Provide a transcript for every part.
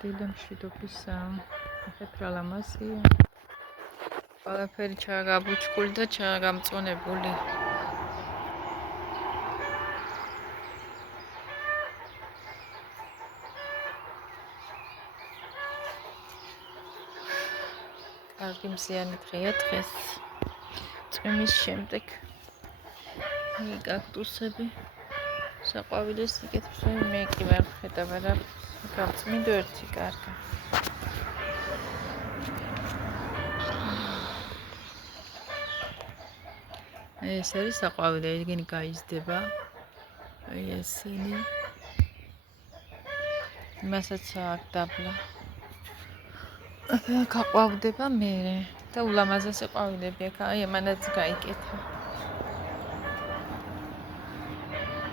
დილა მშვიდობის ახეთ რა ლამაზია. ყველაფერი ჩაგაბუჩქული და ჩაგამწონებული. კარგი მზიანი დღეა დღეს. წვიმის შემდეგ კაქტუსები საყვავილეს იკეთებს, მე კი ვერ ხედავ რა გავწმინდო ერთი კარგი. ეს არის საყვავილი, ეგენი გაიზრდება. აი ესენი. მასაც აქ დაბლა. გაყვავდება მე და ულამაზესი ყვავილები აქ, აი ამანაც გაიკეთა.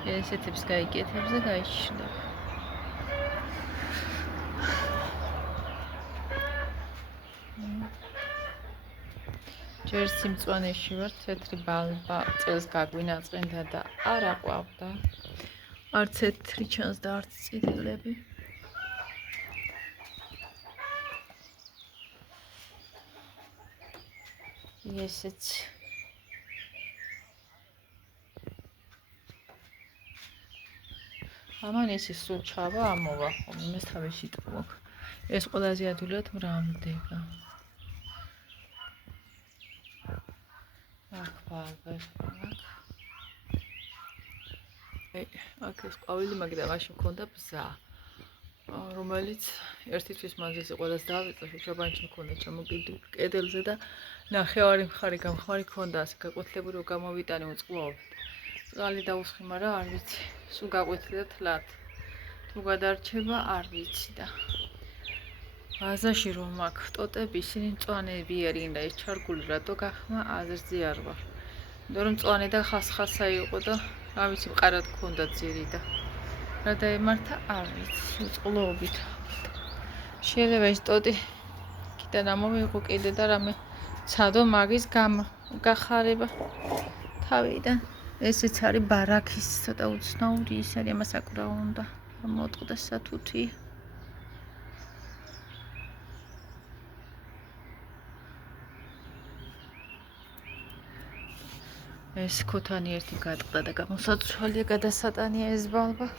ესეთებს გაიკეთებს და გაიშლება. ჯერ სიმწვანეში ვარ, თეთრი ბალბა წელს გაგვინაწყენდა და არ აყვავდა. არც თეთრი ჩანს და არც წითლები. ესეც ამან ისი სულ ჩავა ამოვა ხომ, იმას თავში ტყუქ. ეს ყველაზე ადვილად მრავლდება. აქ ბალბები, აქ ეს ყვავილი მაგდა მაშინ მქონდა ბზა, რომელიც ერთი თვის მანძილზე ყველას დავიწყე, შაბანში მქონდა ჩამოკიდული კედელზე და ნახევარი მხარი გამხმარი მქონდა, ასე გაკვეთილებული რომ გამოვიტანე უწყლოდ. წყალი დაუსხიმა რა, არ ვიცი. სულ გაკვეთილი და თლად. თუ გადარჩება, არ ვიცი და აზაში რომ აქ ტოტები, ისინი მწვანეები არიან და ეს ჩარგული რატო გახმა, აზრზე არ ვარ. იმიტომ რომ მწვანე და ხასხასა იყო და რა ვიცი, მყარად მქონდა ძირი და რა დაემართა, არ ვიცი, უწყლობით. შეიძლება ეს ტოტი კიდე ამოვიღო კიდე და რამე ცადო მაგის გახარება თავიდან. ესეც არის ბარაქის ცოტა უცნაური, ის არის, ამას აკვრა უნდა მოტყდა სათუთი. ეს ქოთანი ერთი გატყდა და გამოსაცვალია, გადასატანია ეს ბალბა.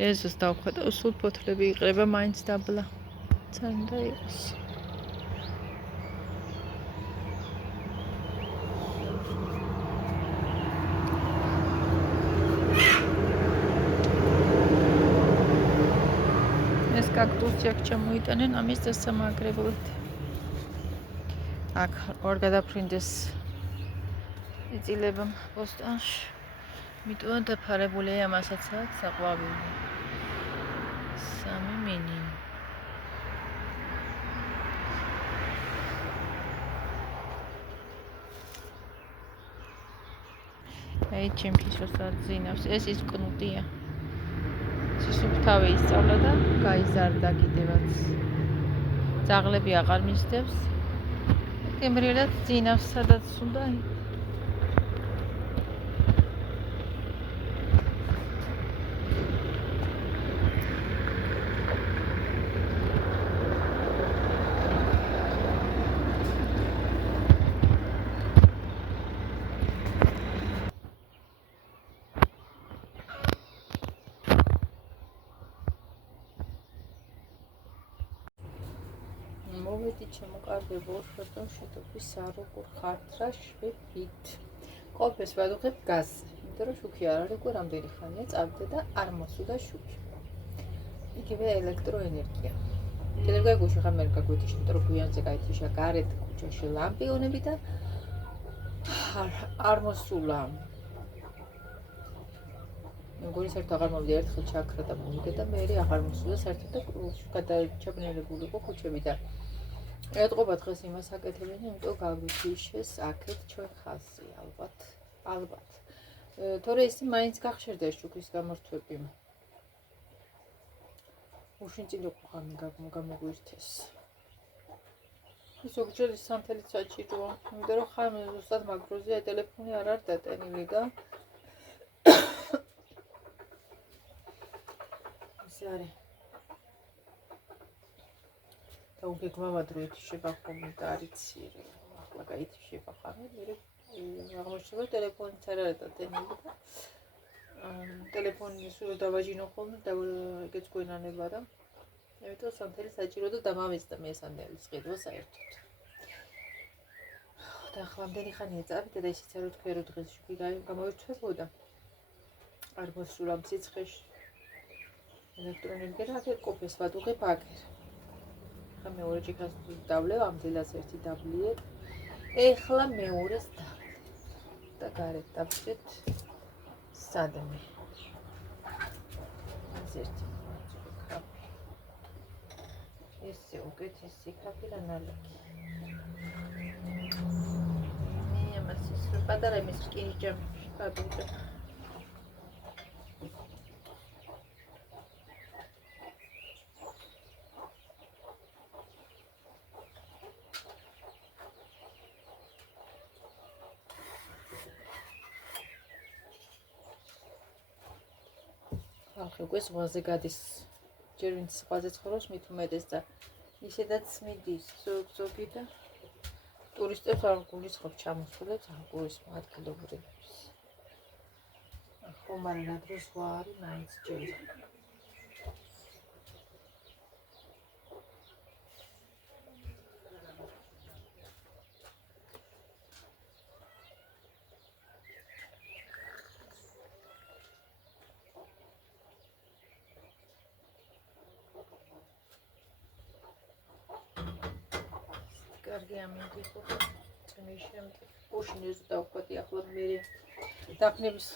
ეზოს დავხვედა, სულ ფოთლები იყრება, მაინც დაბლა. წანდა იყოს. ეს კაქტუსი აქ ჩამოიტანენ ამის დასამაგრებლად. აქ ორ გადაფრინდეს იწილებამ ბოსტანში. მიტოვა დაფარებულია, ამასაც აქვს საყვავილი. 3 მინიმუმ. აი ჩემთვის როცა ძინავს, ეს ის კნუტია. სისუფთავე ისწავლა და გაიზარდა კიდევაც. ძაღლები აღარ მისდევს. გემრიელად ძინავს, სადაც უნდა. მოვედი ჩამოყარდება უშუალოდ შეტყვის საროყურ ხართ რა შვებით. ყოფეს ვადუხებ გაზზე, იმიტომ რომ შუქი არ არის, უკვე რამდენი ხანია წავიდა და არ მოსულა შუქი. იგივე ელექტროენერგია. შეიძლება გუშინ ხარ მე გაგვეთიშ, იმიტომ რომ გვიანზე გაითიშა გარეთ ქუჩაში ლამპიონები და არ მოსულა. მეგორი საერთოდ აღარ მოვიდა, ერთხელ ჩაქრა და მოვიდა და მე აღარ მოსულა საერთოდ და გადაჩაბნელებული იყო ქუჩები და ეტყობა დღეს იმას აკეთებენ, იმიტომ გაგვიჩიშეს აქეთ ჩვენ ხაზი, ალბათ. თორე ისი მაინც გახშირდა შუქის გამორთვები. უშინწილო ყამი გამოგვირთეს. ზოგჯერ ის სანთელი საჭიროა, იმიტომ რომ ხარ ზუსტად მაგროზია ტელეფონი არ არის დატენილი და ისე არის. და უგეგმავად რო ეთიშება კომენტარი ცირე, ახლა გაითიშება ხარ, მე აღმოჩნდება ტელეფონიც არ არის დატენილი და ტელეფონი სულ დავაჯინო ხოლმე და ეგეც გვენანება რა. იმიტომ სანთელი საჭირო და დამამეცდა მე სანთელის ყიდვა საერთოდ. და ახლა ამდენი ხანია წავიდა და ისიც არ ვთქვი რომ დღეს შუქი გამოირჩევოდა. არ მოსულა მციცხეში. ელექტრონენგერ აქ კოფეს ვადუღებ აგერ. ახლა მეორე ჯიქას დავლევ, ამ დილას ერთი დაბლიე. ეხლა მეორეს დავლევ. და გარეთ დავჭეთ სადმე. ეს ერთი კაფე. ესე უკეთესი კაფე და ნალექი. პატარა იმის რკინის ჯამში გადავიდა. ახლა უკვე ზღვაზე გადის. ჯერ ვინც ზღვაზე ცხოვრობს, მით უმეტეს და ისედაც მიდის ზოგი და ტურისტებს არ გულისხმობ ჩამოსულებს აგურის ადგილობრივებს. ხომ არა დროს ზღვა არის მაინც ჯერ. კარგი ამინდიხო წმის შემდეგ უშინეს დავხვედი ახლა მე დაფნების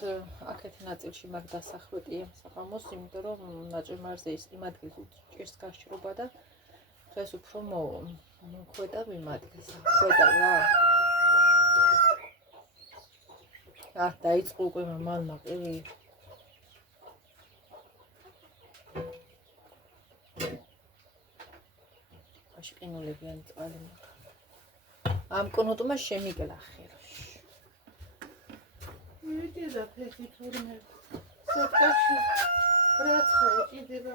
აქეთ ნაწილში მაგ დასახვეტი ამ საღამოს, იმიტომ რომ ნაჭმარზე ის იმ ადგილს ჭირს გასჭრობა და დღეს უფრო მოხვედა იმ ადგილს. ხვედა რა. დაიწყო უკვე მამალმა ყივი. აშკინულები ან წყალი. ამ კონოტმა შემიგლახე. მივიდი და ფეხი თურმე. სათქაში რაც ხაიდება.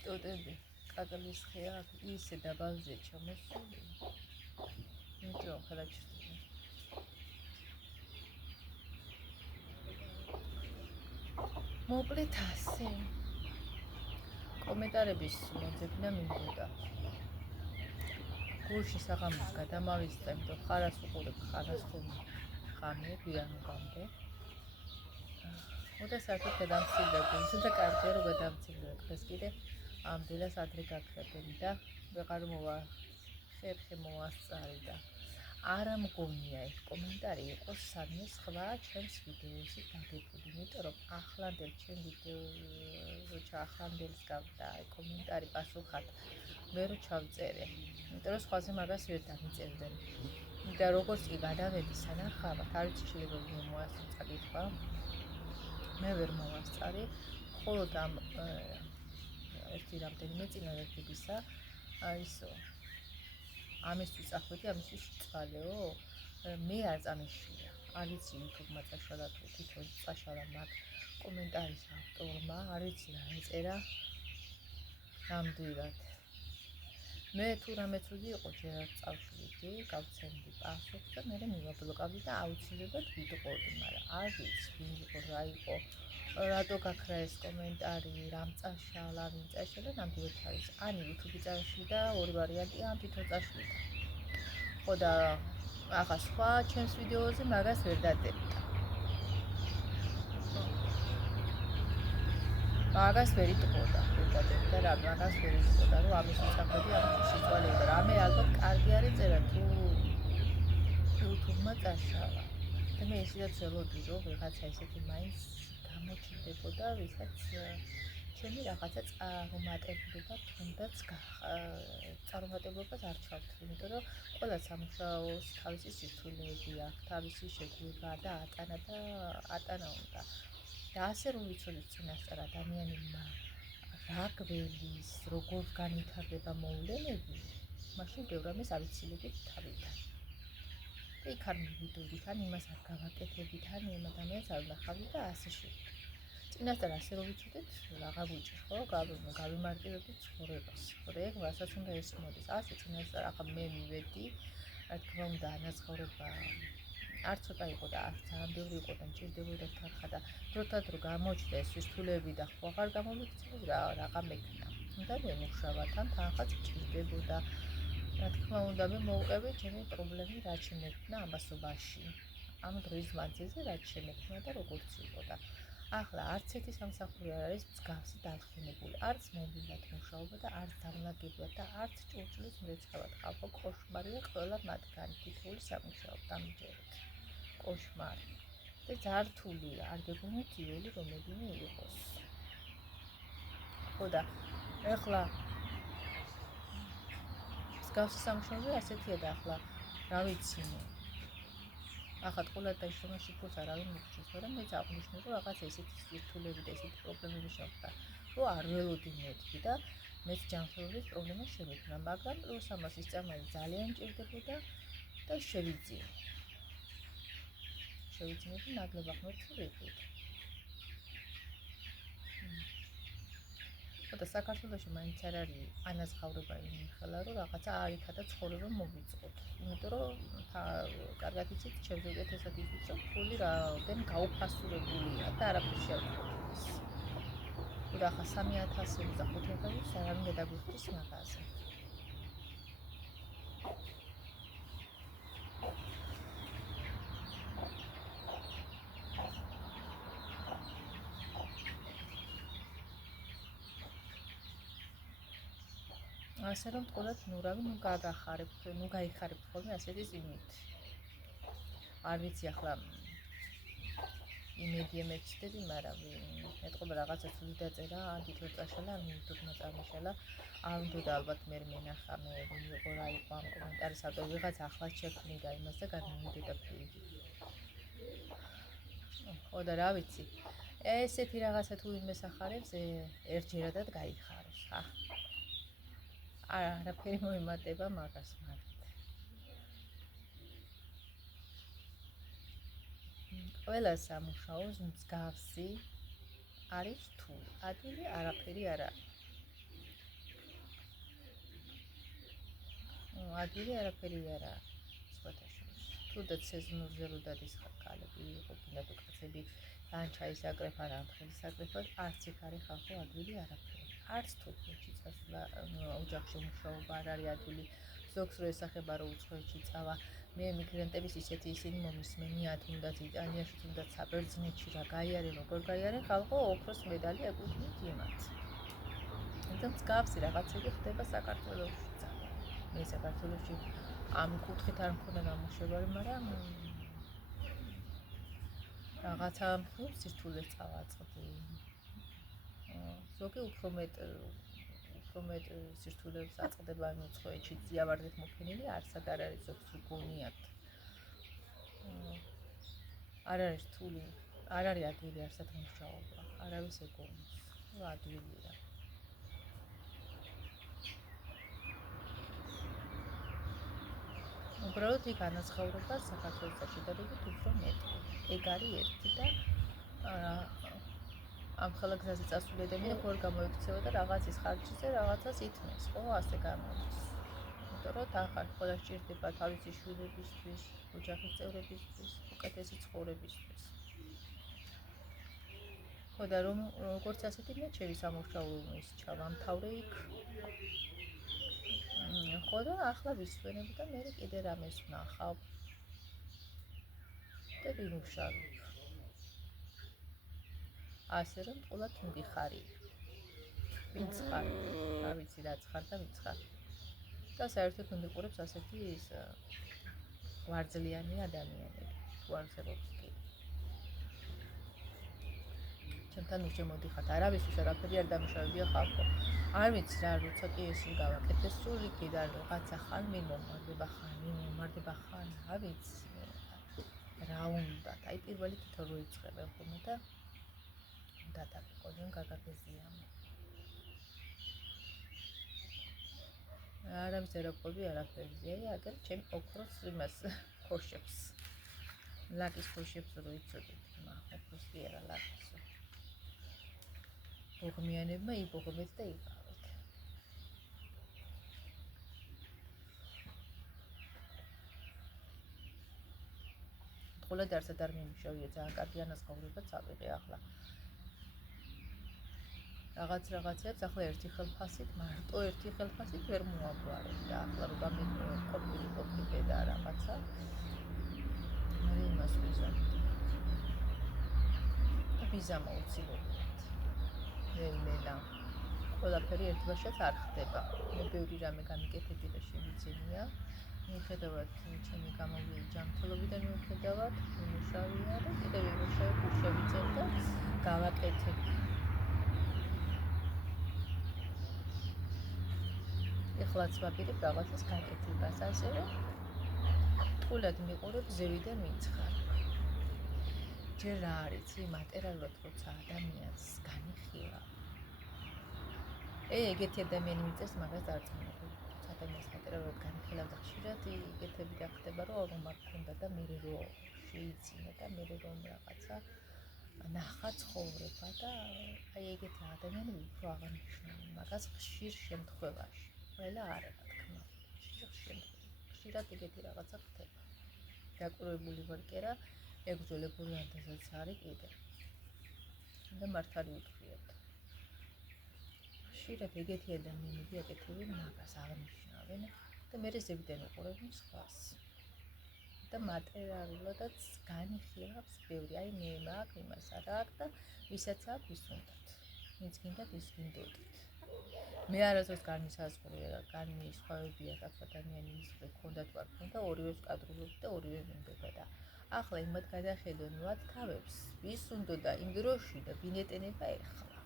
სტოდები კაკლის ხეა ისე დაბალზე ჩამოსული. ნიჭო ხალაჩი. მოკლედ ასე. კომენტარების მოძებნა მინდოდა. გულში საღამოს გადამავისწრე, იმიტომ ხარას უყურებ, ხარას ხამე ბიანოგამდე. და საერთოდ გადამცილდა გულზე და კარგია რომ გადამცილდა. დღეს კიდე ამ დილას ადრე გაქრებდი და ვეღარ ხერხი მოასწარი და არა მგონია ეს კომენტარი იყოს სამი სხვა ჩემს ვიდეოზე დაგებული, იმიტომ რომ ახლანდელ ჩემ ვიდეოზე ახლანდელს გავდა კომენტარი პასუხად მე რო ჩავწერე, იმიტომ რომ სხვაზე მაგას ვერ დამიწერდნენ. და როგორც კი გადავედი სანახავად, არ ვიცი შეიძლება მე მოასწრა კითხვა. მე ვერ მოვასწარი, მხოლოდ ამ ერთი რამდენიმე წინადადებისა, ისო ამისთვის წახვედი, ამისთვის წვალეო, მე არ წამეშია. არ ვიცი YouTube-მა წაშალა თუ თვითონ წაშალა მაგ კომენტარის ავტორმა, არ ვიცი რა ეწერა ნამდვილად. მე თუ რამე ცუდი იყო, ჯერ არ წავშვიდი, გავცემდი პასუხს და მე მივაბლოკავდი და აუცილებლად ვიტყოდი, მაგრამ არ ვიცი, ვინ იყო, რა იყო, რატო გაქრა ეს კომენტარი, რამ წაშალა, ვინ წაშალა, ნამდვილად არის. ან YouTube წაშლიდა, ორი ვარიანტია, ან თვითონ წაშლიდა. ხო და ახლა სხვა ჩემს ვიდეოზე მაგას ვერ დადებდა. მაგას ვერ იტყოდა, რა მაგას ვერ იტყოდა, რომ ამისთვის წახვედი, ამისთვის სიტყვალებდა. და რამე ალბათ კარგი არის წერა თუ YouTube-მა წაშალა. და მე ისედაც ველოდი რომ ვიღაცა ესეთი მაინც გამოჩნდებოდა, ვისაც ჩემი რაღაცა წარუმატებლობა თუნდაც წარუმატებლობას არ ჩავთვლი, იმიტომ რომ ყველა სამუშაოს თავისი სირთულეები აქვს, თავისი შეძლება და ატანა უნდა. და ასე რომ ვიცოდეთ წინასწარ ადამიანი რა გველის, როგორ განვითარდება მოვლენები, მაშინ ბევრ რამეს ავიცილებით თავიდან. იქ არ მივიდოდით, ან იმას არ გავაკეთებთ, ან იმ ადამიანს არ ვნახავთ და ასე შევიდეთ. წინასწარ ასე რომ ვიცოდეთ, რაღა გვიჭირ, ხო, გავიმარტივებდით ცხოვრებას. ხო და ეგ რასაც უნდა ესმოდეს. ასე წინასწარ ახლა მე მივედი, რა თქმა უნდა, ანაზღაურება არ ცოტა იყო და არ ძალიან ბევრი იყო და მჭირდებოდა თანხა და დროთა დრო გამოჩნდა ეს სირთულეები და ხო აღარ გამომიქცევი რაღა მექნა. უნდა მემუშავა, თან თანხაც მჭირდებოდა. რა თქმა უნდა, მე მოვყევი ჩემი პრობლემი რაც შემექმნა ამასობაში. ამ დროის მანძილზე რაც შემექმნა და როგორც იყო და ახლა არც ერთი სამსახური არ არის მსგავსი დარწმუნებული. არც მომბილად მუშაობა და არც დამლაგებლად და არც ჭურჭლის მრეცხავად. ხალხო კოშმარია ყველა მათგანი თითოეული სამუშაო დამჯერეთ. კოშმარი. და ძართულია, არ გეგონოთ იოლი რომელიმე იყოს. ხო და ეხლა მსგავსი სამუშაოები ასეთია და ახლა რა ვიცი ახლა ყოლად და ისრომაში ფულს არავინ მოგჭირს, მაგრამ მეც აღნიშნე რომ რაღაც ესეთი სირთულეები და ესეთი პრობლემები შეხვდა, რომ არ ველოდი მეთქი და მეც ჯანმრთელობის პრობლემა შემექმნა, მაგრამ პლუს ამას ისწამალი ძალიან მჭირდებოდა და შევიძინე ნაკლებ აღმერთი ვიყიდ. და საქართველოში მაინც არ არის ანაზღაურება იმხელა, რომ რაღაცა არიქა და ცხოვრება მოვიწყოთ. იმიტომ რომ კარგად იცით, ჩემს უკეთესად იცით, რომ ფული რაოდენ გაუფასურებულია და არაფერში არ ყოფნის. და ახლა 3000 და 5000 არავინ გადაგვიხდის მაგაზე. ასე რომ თქონდათ გაიხარებთ ხოლმე ასეთი წინით. არ ვიცი ახლა იმედია მეცდები, მაგრამ მეტყობა რაღაცა ცუდი დაწერა, ან თვითონ წაშალა, ან მიდოდმა წამიშალა. არ უნდა ალბათ მე მენახა მე ვინ იყო რა იყო ამ კომენტარის ავტორი, ვიღაც ახლაც შექმნიდა იმას და გადმოვიდოდა ფიდი. ხო და რა ვიცი. ესეთი რაღაცა თუ იმეს ახარებს, ერთჯერადად გაიხაროს. არაფერი მოემატება მაგას მართ. ყველა სამუშაოს მსგავსი არის რთული. ადვილი არაფერი არ არის. სხვათა შორის. თუდაც სეზონურზე რო დადის ხალხები, ყოფილა თუ კაცები, თან ჩაისაკრეფ ან ამხელის საკრეფად, არც იქ არის ხალხო ადვილი არაფერი. არც თურქეთში წასვლა ოჯახში მუშაობა არ არის ადვილი. ზოგს რო ესახება რომ უცხოეთში წავა, მე მიგრანტების ისინი მომისმენია, თუნდაც იტალიაში, თუნდაც საბერძნეთში რა გაიარე, როგორ გაიარე, ხალხო ოქროს მედალი ეკუთვნით იმათ. და მსგავსი რაღაცები ხდება საქართველოში. მე საქართველოში ამ კუთხით არ მქონდა გამოშვებული, მაგრამ რაღაცა მხრივ სირთულეს წავაწყდი. ზოგი უფრო მეტ სირთულეს აწყდება ამ უცხოეთში ძიავარდით მოფენილი, არსად არ არის ზოგს გონიათ. არ არის რთული, არ არის ადვილი არსად მუშაობა, არავის ეგონოს, ადვილია. უბრალოდ იქ ანაზღაურება საქართველოსთან შედარებით უფრო მეტი. ეგ არის ერთი და ამ ხელგზაზე წასული ადამიანი ხوار გამოიქცევა და რაღაცის ხარჯზე რაღაცას ითმის, ხო, ასე გამოდის. იმიტომ რომ თანხა ყველა სჭირდება თავისი შვილებისთვის, ოჯახის წევრებისთვის, უკეთესი ცხოვრებისთვის. ხო და როგორც ასეთი მე ჩემი სამუშაო ჩავამთავრე იქ. ხო და ახლა ვისვენებ და მე კიდე რამეს ვნახავ. და ვიმუშავებ. ასე რომ ყოლად მგიხარი. ვინც ხარ, რა ვიცი რაც ხარ და ვინც ხარ. და საერთოდ მიყურებს ასეთი ვარძლიანი ადამიანები. უარსებობს კი. ჩემთან უშემოდიხართ, არავისთვის არაფერი არ დამუშავებია ხალხო. არ ვიცი რა, როცა კი ეს გავაკეთე სული კიდარ რაღაცა ხან მიმომარდება, რა ვიცი. რა უნდათ, აი პირველი თვითონ რო იწყებენ ხოლმე და უნდა დაგიყოდნენ გაგაგეზიამო. არავის არ აყვები არაფერზე, აგერ ჩემ ოქროს იმას ქოშებს. ლაკის ქოშებს რო იცოდეთ, ოქროს კი არა ლაკისო. ბოღმიანებმა იბოღმეთ და იღავეთ. ყოლად არცად არ მიმუშავია, ძალიან კარგი ანაზღაურება წავიღე ახლა. რაღაცებს ახლა ერთი ხელფასით, მარტო ერთი ხელფასით ვერ მოაგვარებ და ახლა რო ყოფილი და რაღაცა. მე იმას ვიზამ. ვიზა მოუწილებლად. ნელ-ნელა. ყველაფერი ერთბაშად არ ხდება. მე ბევრი რამე გამიკეთებდი და შემიძლია. მიუხედავად ჩემი გამოვიდა ჯანმრთელობიდან მიუხედავად, იმუშავია და კიდევ იმუშავებ, შევიწევ და გავაკეთებ. ეხლაც ვაპირებ რაღაცას გაკეთებას, ასევე ტყუილად მიყურებ ზევიდან მიცხარ. ჯერ რა არის, მატერიალურად როცა ადამიანს განიხილავ. ეგეთი ადამიანი მიწეს მაგას დარწმუნებული. ადამიანს მატერიალურად განიხილავ და ხშირად იგეთები და ხდება, რომ ორმაგ ქონდა და მე რო შეიძინა და მე რომ რაღაცა ნახა ცხოვრება და აი ეგეთი ადამიანები უფრო აღნიშნული მაგას ხშირ შემთხვევაში. ყველა არა თქმა. ხშირად ეგეთი რაღაცა ხდება. დაკურებული ვარ კი არა, ეგრძელებული ანდაზაც არის კიდე. და მართალი უთხრიათ. ხშირად ეგეთი ადამიანები აკეთებენ მაგას აღნიშნავენ და მე ზევიდან უყურებენ სხვას. და მატერიალურადაც განიხილავს ბევრი, აი მე მაგ იმას არ აქვს და ვისაც აქვს ის უნდათ. ვინც გინდათ ის გინდოდით. მე არასდროს განმის სხვაებია აქ ადამიანი ისე ქონდათ ვარ და ორივე ვკადრულობ და ორივე მინდოდა და ახლა იმად გადახედონ მათ თავებს ვის უნდოდა იმ დროში და ბინეტენება ეხლა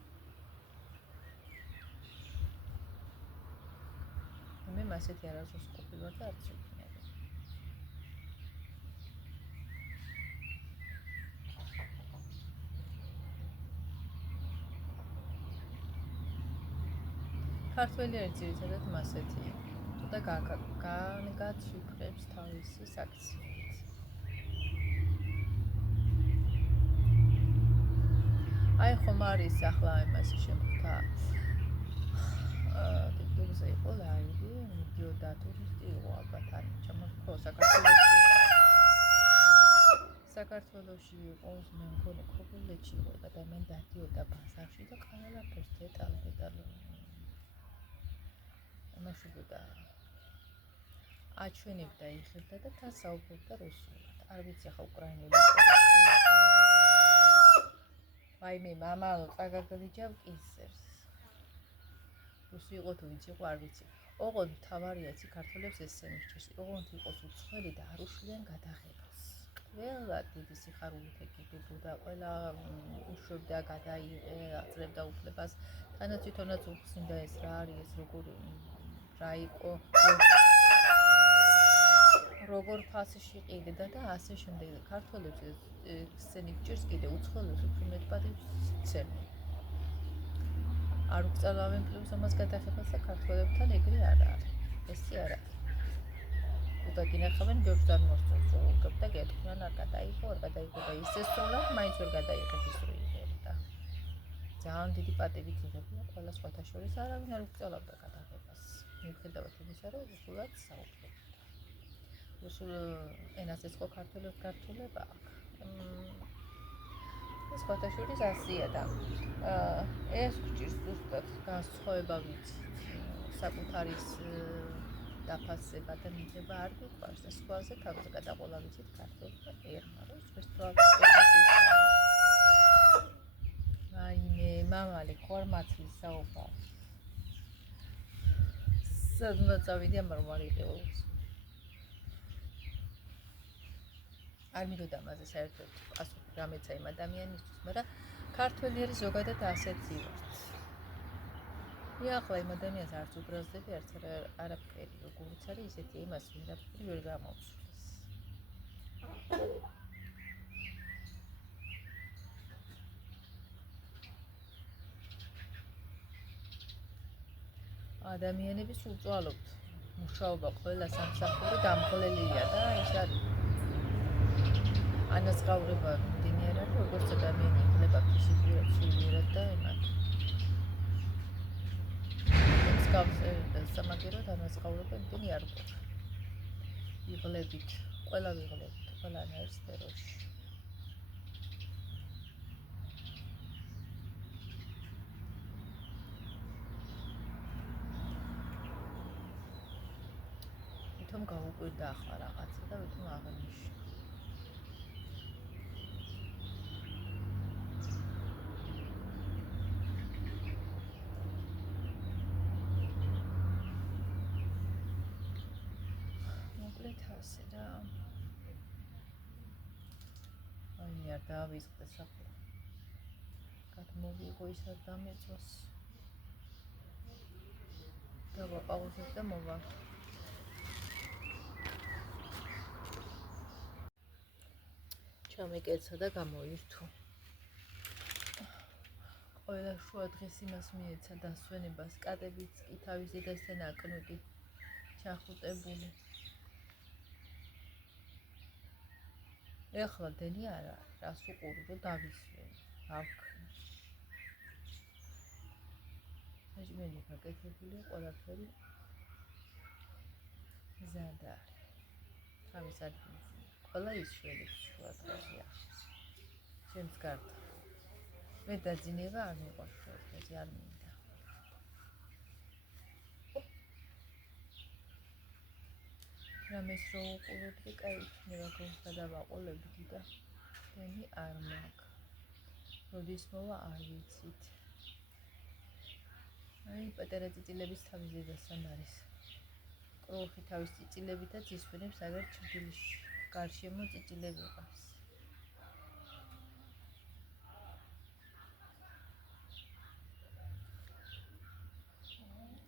მე მასეთი არასდროს ყოფილვარ და არც ვიქნები ქართველი არის ძირითადად მასეთი და გაცვიფრებს თავისი საქციით. აი ხომ არის ახლა იმასი შემოხდა ტიკტოკზე იყო ლაივი, მიდიოდა ტურისტი იყო ალბათ არ ჩამოთქო საქართველოში იყო მე მგონი ქობულეთში იყო და მე დადიოდა ბაზარში და ყველაფერს დეტალ მაშუბოდა აჩვენებდა იხილდა და თან საუბრობდა რუსულად. არ ვიცი ახლა უკრაინული ვაიმე მამალო წაგაგლიჯავ კისერს. რუსი იყო თუ ვინც იყო არ ვიცი. ოღონდ თავარია ცი ქართველებს ესენი სჭირს. ოღონდ იყოს უცხოელი და არ უშლიან გადაღებას. ყველა დიდი სიხარულით ეკიდებოდა, ყველა უშვებდა, აძლევდა უფლებას. თანაც თვითონაც უხსნიდა ეს რა არის ეს რა იყო როგორ ფასში ყიდდა და ასე შემდეგ ქართველებს ესენი გჭირს კიდე უცხოელებს უფრო მეტ პატივს ცემენ. არ უწალავენ პლუს ამას გადაღებას და ქართველებთან ეგრე არ არის. ესე არ არის. უდა გინახავენ ბევრს არ მოსწონს რომ უგებ და გეტყვიან არ გადაიღო და ისე სრულად მაინც ვერ გადაიღებ ის რო იღებდა. ძალიან დიდი პატივით იღებდა ყველა სხვათა შორის არავინ არ უწალავდა გადაღებას. მიუხედავად იმისა რომ რუსულად საუბრობდა. რუსულ ენაზე სხვა ქართველებს გართულება აქვს. სხვათა შორის ასია და ეს გჭირს ზუსტად განსხვავება ვიცით. საკუთარი დაფასება და მიღება არ გიყვარს და სხვაზე თავზე გადაყოლა ვიცით ქართველი და ერმა რომ ეს რაიმე მამალი ხორმაცლის საუბარს. სადღაც წავიდი ამარ მარიყეულს. არ მინდოდა ამაზე საერთოდ პასუხი გამეცა იმ ადამიანისთვის, მაგრამ ქართველი არის ზოგადად ასეთი ვართ. ახლა იმ ადამიანს არც უბრალდები, არც არაფერი, როგორც არის ისეთი იმას ვერაფერი ვერ გამოვსვლას. ადამიანების უწვალობთ. მუშაობა ყველა სამსახური დამღლელია და ის არის ანაზღაურება მიმდინარეობს, როგორც ადამიანი იღლება ფიზიკურად, სულიერად და იმათ. ეს სამაგეროდ ანაზღაურება იმდენი არ გვაქვს. იღლებით, ყველა ვიღლებით, ყველანაირ სფეროში. ვითომ გაუკვირდა ახლა რაღაცა და ვითომ აღნიშნა. მოკლედ ასე რა. აი არ დავისყდეს ახლა. გადმოვიღო ის არ დამეწოს. დავაპაუზებ და მოვა. ჩამეკეცა და გამოირთო. ყველა შუა დღეს იმას მიეცა დასვენებას, კატებიც კი თავის დედასთან აკნუდი, ჩახუტებული. ეხლა დენი არ არის, რას უყური, რომ დავისვენ, ავქნი. საჭმელი გაკეთებული, ყველაფერი მზად არის. თავის ადგილზე. ყველა ისვენებს შუა დღეზე ახლა. ჩემს გარდა. მე დაძინება არ მიყვარს შუა დღეზე, არ მინდა. რამეს რო უყურებდი, კაი იქნება გადავაყოლებდი და დენი არ მაქვს. როდის მოვა არ ვიცით. აი პატარა წიწილების თავის დედასთან არის. კრუხი თავის წიწილებითაც ისვენებს, აგერ ჩრდილში გარშემო წიწილები ყავს.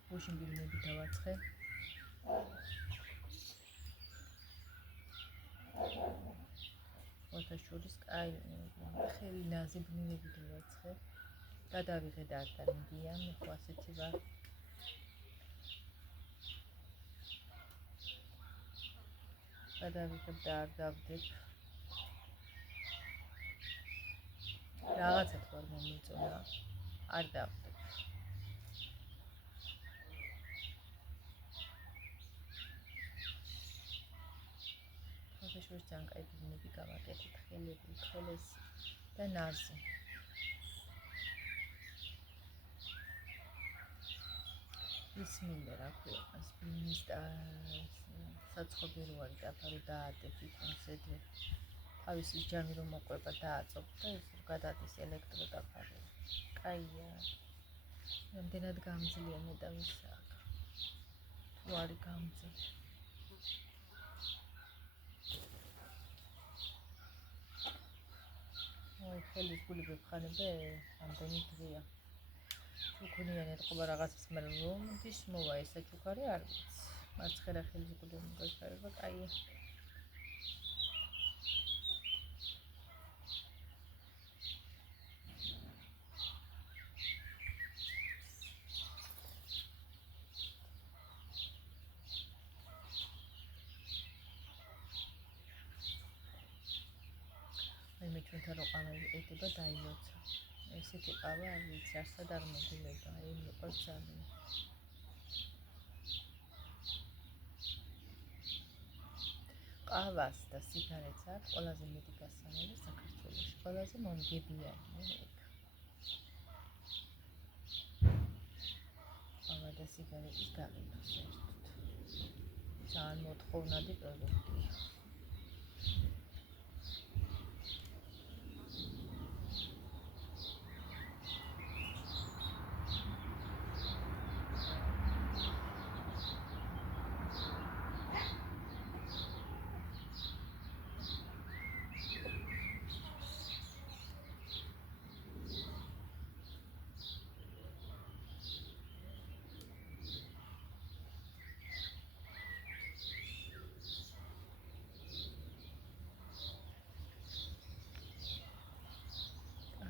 გუშინგილნები დავაცხე. ოთაშურის კაი ხელი ნაზიბნინები დავაცხე. გადავიღე და არ დამიდიან, ხო ასეთი ვარ. გადავიღებ და არ დავდებ. რაღაცა თუ არ მომეწონა, არ დავდებ. ოთაშურის ძალიან კაი ბნები გავაკეთეთ, ხელები, ხელესი და ნაზი. ის მინდა რა ქვია, მას ბინის და საცხობი რო არის დაფარო დაადებ თვითონ ზედმე. თავისი ჯამი რომ მოყვება დააწობ და ის გადადის ელექტროდაფარება. კაია. რამდენად გამძლეა მე და ვისაკ. თუ არის გამძლე. ой, ხელის გულები ვხანებე, ამდენი დღეა. ჩუქნიანი ეთყობა რაღაცას, მაგრამ რომდის მოვა ესა ჩუქარი არ ვიცი. მარცხენა ხელის გულები გაიხარება, კაია. აი მე ჩვენთან რო ყავა ეტება დაილოცა. ესეთი ყავა არ ვიცი, არსად არ მოგულება, აი მიყვარს ძალიან. ყავას და სიგარეტს აქვს ყველაზე მეტი გასწავლილი საქართველოში, ყველაზე მომგებიანი ეგ. ყავა და სიგარეტის გაყიდვა საერთოდ. ძალიან მოთხოვნადი პროდუქტია.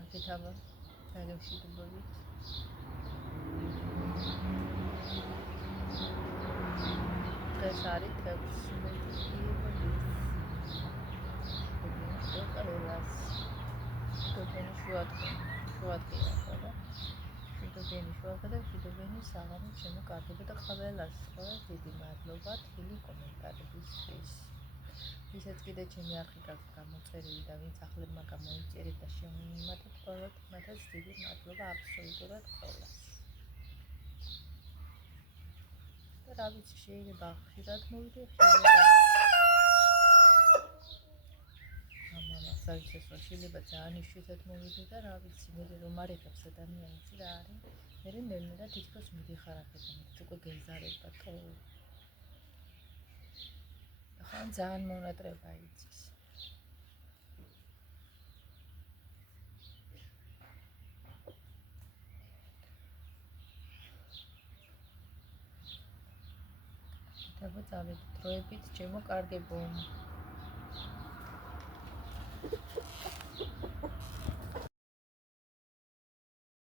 ნახეთ აბა დაგემშვიდობებით დღეს არის 16 ივლის ყველას შუდობენი შუადღეა ხო და შუდობენი შუადღე და შუდობენი საღამო შემოკარდება და ყველას დიდი მადლობა თბილი კომენტარებისთვის ვისაც კიდე ჩემი არხი გაქვთ გამოწერილი და ვინც ახლებმა გამოიწერეთ და შემოიმატეთ ყველათმაც დიდი მადლობა აბსოლუტურად ყველას და რა ვიცი შეიძლება ხშირად მოვიდე შეიძლება შეიძლება ძალიან იშვიათად მოვიდე და რა ვიცი მე რომ არ იღებს ადამიანიც რა არის მე ნელ-ნელა თითქოს მიდიხარ აქედან უკვე გეზარება ტო ხან ძალიან მონატრება იცის და წავედით დროებით ჩემო კარგებო